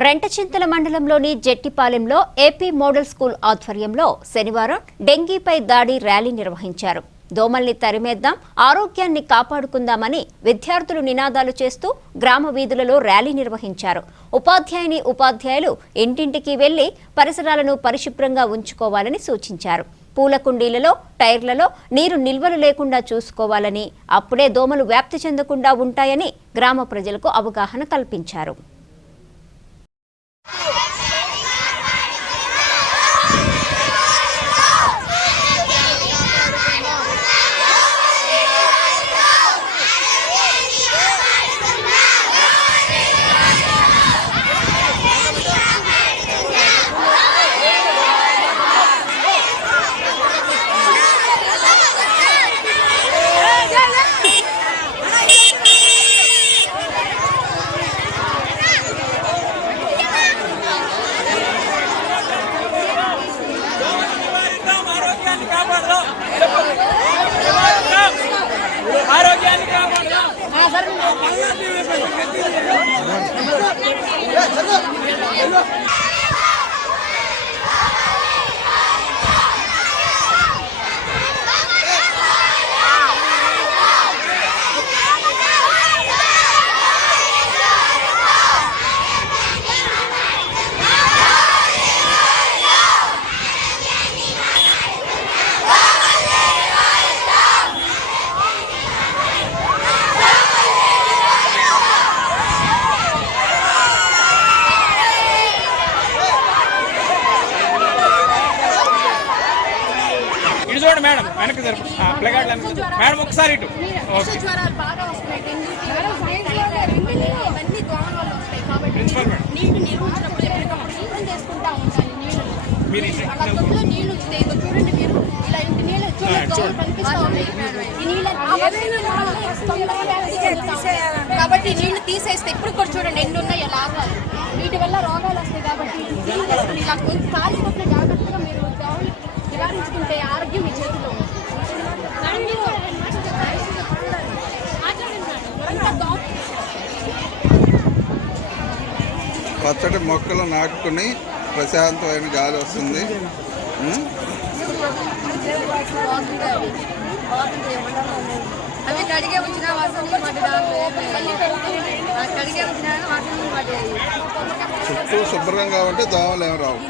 రెంటచింతల మండలంలోని జెట్టిపాలెంలో AP model school ఆధ్వర్యంలో శనివారం డెంగీపై దాడి ర్యాలీ నిర్వహించారు. దోమల్ని తరిమేద్దాం, ఆరోగ్యాన్ని కాపాడుకుందామని విద్యార్థులు నినాదాలు చేస్తూ గ్రామ వీధులలో ర్యాలీ నిర్వహించారు. ఉపాధ్యాయులు ఇంటింటికి వెళ్లి పరిసరాలను పరిశుభ్రంగా ఉంచుకోవాలని సూచించారు. పూల కుండీలలో, టైర్లలో నీరు నిల్వలు లేకుండా చూసుకోవాలని, అప్పుడే దోమలు వ్యాప్తి చెందకుండా ఉంటాయని గ్రామ ప్రజలకు అవగాహన కల్పించారు. చూడండి మేడం, వెనక్కి మేడం ఒకసారి ఇటు. ప్రిన్సిపల్ మేడం, కాబట్టి నీళ్లు తీసేస్తే ఇప్పుడు కూడా చూడండి ఎన్ని ఉన్నాయో లాభాలు, వీటి వల్ల రోగాలు వస్తాయి. కాబట్టి ఇలా కాల్చినప్పుడు జాగ్రత్తగా మీరు నివారించుకుంటే ఆరోగ్యం మీ చేతిలో. పచ్చడి మొక్కలు నాటుకుని ప్రశాంతమైన గాలి వస్తుంది. అవి కడిగే వచ్చిన చుట్టూ శుభ్రంగా ఉంటే దోమలు ఏమి రావు.